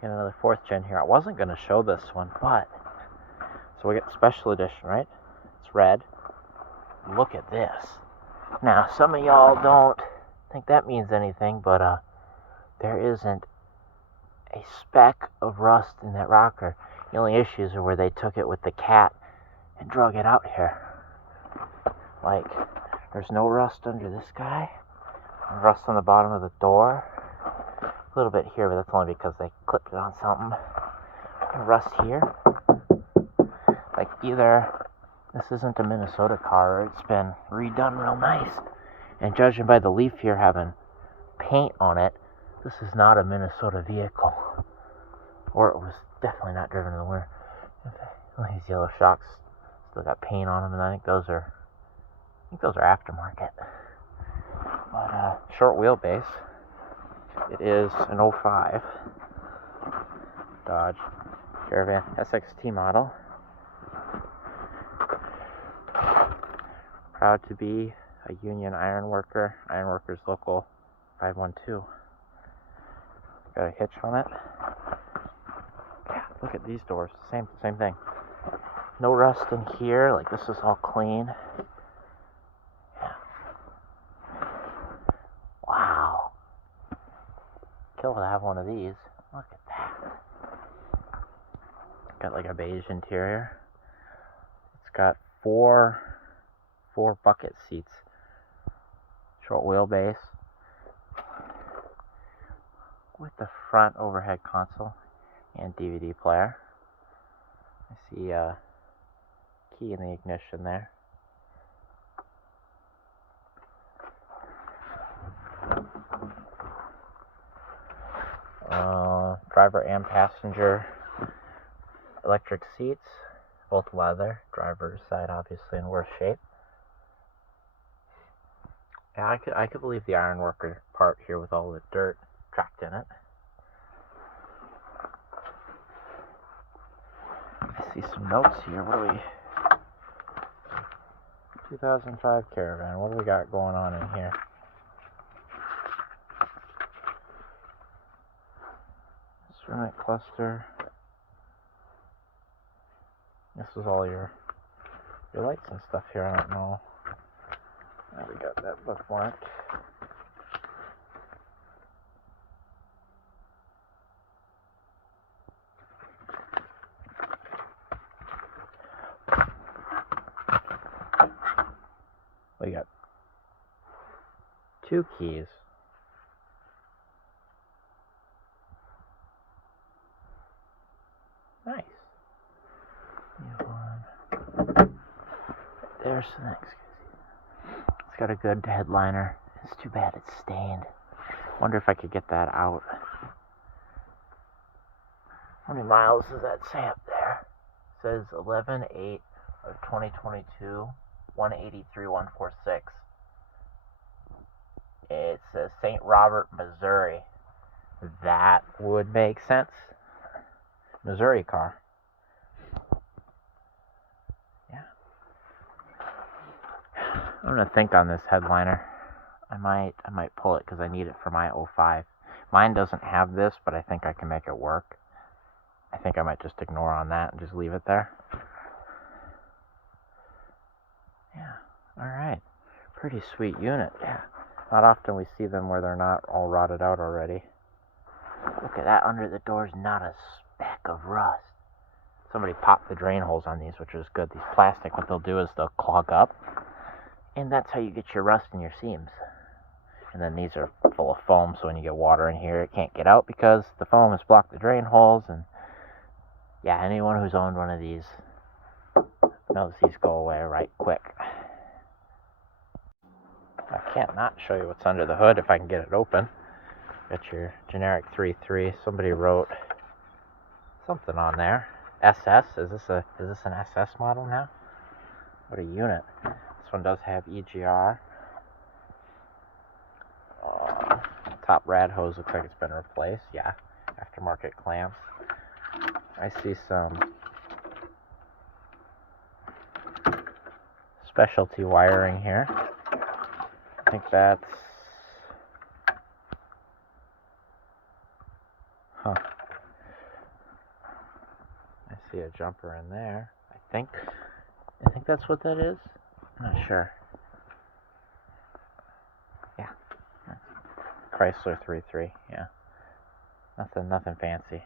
Get another 4th gen here. I wasn't going to show this one, but... So we get special edition, right? It's red. Look at this. Now, some of y'all don't think that means anything, but there isn't a speck of rust in that rocker. The only issues are where they took it with the cat and drug it out here. Like, there's no rust under this guy. Rust on the bottom of the door. A little bit here, but that's only because they clipped it on something. Rust here. Like, either this isn't a Minnesota car or it's been redone real nice. And judging by the leaf here having paint on it, this is not a Minnesota vehicle. Or it was definitely not driven in the winter. These yellow shocks still got paint on them, and I think those are aftermarket. But short wheelbase. It is an 05 Dodge Caravan SXT model. Proud to be a union ironworker. Ironworkers Local 512. Got a hitch on it. Yeah, look at these doors. Same thing. No rust in here. Like, this is all clean. Yeah. Wow. Kill to have one of these. Look at that. Got like a beige interior. It's got four bucket seats. Short wheelbase. With the front overhead console and DVD player. I see a key in the ignition there. Driver and passenger electric seats, both leather. Driver's side obviously in worse shape. Yeah, I could believe the ironworker part here with all the dirt tracked in it. I see some notes here. What do we... 2005 Caravan. What do we got going on in here? Instrument cluster. This is all your lights and stuff here. I don't know. Oh, we got that bookmark. We got 2 keys. Nice. There's the next. It's got a good headliner. It's too bad it's stained. Wonder if I could get that out. How many miles does that say up there? It says 11/8 of 2022, 183,146. It says St. Robert, Missouri. That would make sense. Missouri car. Yeah. I'm gonna think on this headliner. I might pull it because I need it for my 05. Mine doesn't have this, but I think I can make it work. I think I might just ignore on that and just leave it there. Yeah. All right. Pretty sweet unit. Yeah. Not often we see them where they're not all rotted out already. Look at that. Under the doors, not a speck of rust. Somebody popped the drain holes on these, which is good. These plastic, what they'll do is they'll clog up. And that's how you get your rust in your seams. And then these are full of foam, so when you get water in here, it can't get out because the foam has blocked the drain holes. And yeah, anyone who's owned one of these knows these go away right quick. I can't not show you what's under the hood if I can get it open. Got your generic 3.3. Somebody wrote something on there. SS. Is this an SS model now? What a unit. This one does have EGR. Top rad hose looks like it's been replaced. Yeah, aftermarket clamps. I see some specialty wiring here. I think that's... see a jumper in there. I think that's what that is. I'm not sure. Yeah. Chrysler 3.3. Yeah. Nothing fancy.